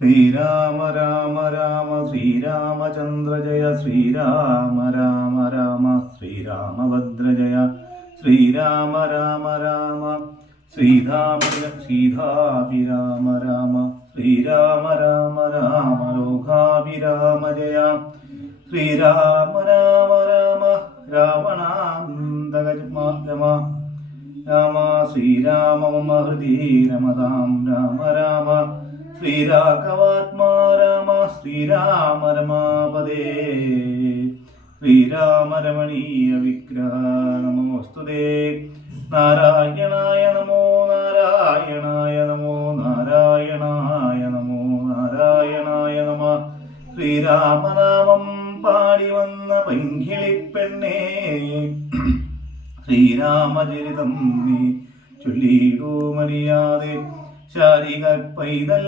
ശ്രീരാമ രാമ രാമ ശ്രീരാമചന്ദ്ര ജയ ശ്രീരാമ രാമ രാമ ശ്രീരാമഭദ്ര ജയ ശ്രീരാമ രാമ രാമ സീതാഭിരാമ രാമ ശ്രീരാമ രാമ രാമ ലോകാഭിരാമ ജയ ശ്രീരാമ രാമ രാമ രാവണാന്തക രാമ ശ്രീരാമ മമ ഹൃദി രമതാം രാമ രാമ ശ്രീരാഘവാത്മാ രാമ ശ്രീരാമ രമാപദേ ശ്രീരാമ രമണീയ വിഗ്രഹ നമോസ്തുതേ നാരായണായ നമോ നാരായണായ നമോ നാരായണായ നമോ നാരായണായ നമ ശ്രീരാമനാമം പാടി വന്ന പൈങ്കിളിപ്പെണ്ണേ ശ്രീരാമചരിതം നീ ചൊല്ലിടൂ മറിയാതെ ശാരിക പൈതൽ